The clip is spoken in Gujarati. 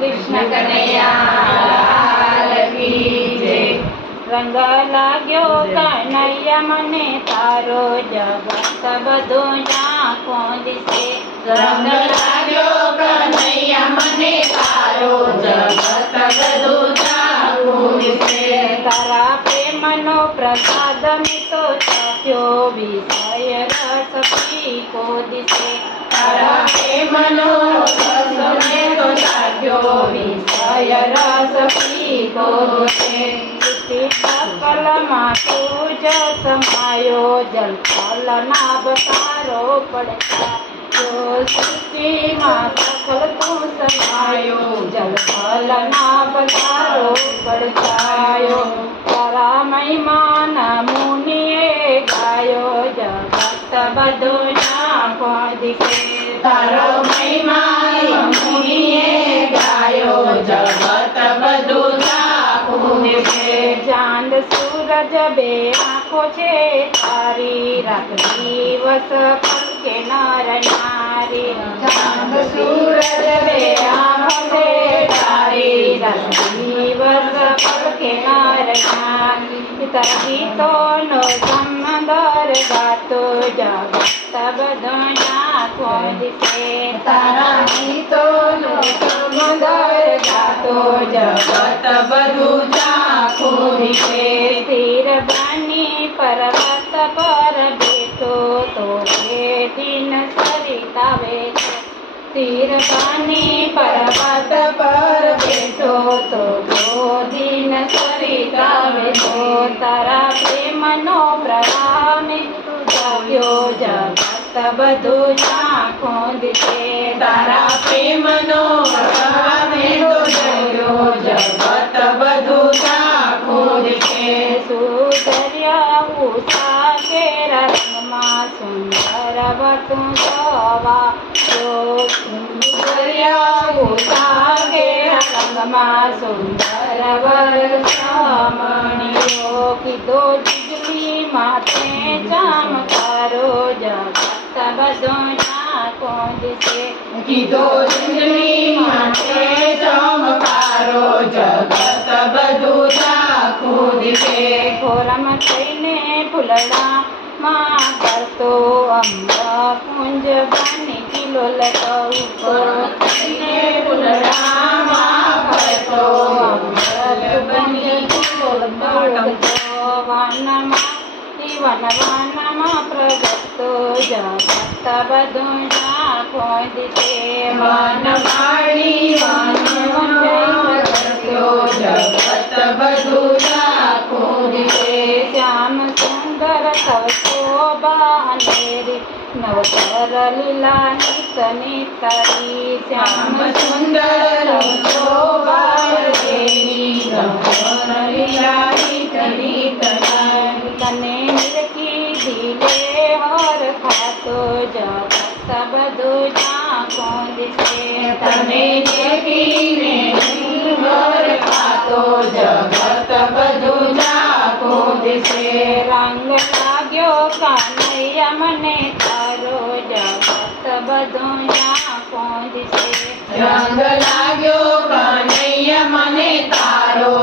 કૃષ્ણ કનૈયા કી જય। રંગ લાગ્યો કનૈયા મને તારો જગત બધું ઝાંખો દિશે। રંગ લાગ્યો કનૈયા મને તારો જગત બધું ઝાંખો દિશે। તારા પ્રેમનો પ્રસાદ મેં તો ચાખ્યો વિષય રસ ફીકો દિશે। તારા પ્રેમનો રસ મેં તો ચાખ્યો વિષય રસ ફીકો દિશે। સકલમાં તું જ સમાયો જલફલ નાભ તારો પડછાયો। સૃષ્ટિમાં સકલ તું સમાયો જલફલ નાભ તારો પડછાયો। તારા મહિમાના મુનિએ ગાયો જગત બધું ઝાંખો દિશે। તારો મહિમા મુનિએ ગાયો જગત બધું ઝાંખો દિશે। ચાંદ સૂરજ બે આંખો છે તારી રાત દિવસ પલકે નર નારી। ચાંદ સૂરજ બે આંખો છે તારી રાત દિવસ પલકે નર નારી। તારા ગીતોનો સમંદર ગાતો જગત બધું ઝાંખો દિશે। તારા ગીતોનો સમંદર ગાતો જગત બધું ઝાંખો દિશે। સ્થિર બની પર્વત પર બેઠો તો દિન સરિતાવે છે। સ્થિર બની પર્વત પર બેઠો તો દિન સરિતાવે છે। તારા પ્રેમનો પ્રવાહ મેં જાગ્યો જગત બધું ઝાંખો દિશે। તારા પ્રેમનો પ્રવાહ મેં તો જોયો જગત બધું ઝાંખો દિશે। સુંદર્ય ઉષા કેરા રંગમાં સુંદર વતું સવાયો। સુંદર્ય ઉષા કેરા રંગમાં સુંદર વરસામણિયો। કીધો વીજળી માથે ચમકારો જગત બધું ઝાંખો દિશે। કીધો વીજળી માથે ચમકારો જગત બધું ઝાંખો દિશે। ખોરામ થઈને ફૂલડામાં કરતો અંબા કુંજ બની કિલોલતો ખોરામ થઈને ફૂલડામાં ફરતો અમૃત બની કિલોલતો। વનમાં પ્રગટતો જગત બધું ઝાંખો દિશે। વનમાળી વનમાં પ્રગટ્યો જગત બધું ઝાંખો દિશે। શ્યામ સુંદર તવ શોભા અનેરી નવતર લીલા નિતની તારી। શ્યામ સુંદર શોભા તેરી નવતર લીલા નિતની તારી। તને નિરખી દિલે હર ખાતો જગત બધું ઝાંખો દિશે। તને દેખીને હર ખાતો જગત બધું ઝાંખો દિશે। રંગ લાગ્યો કનૈયા મને તારો જગત બધું ઝાંખો દિશે। રંગ લાગ્યો કનૈયા મને તારો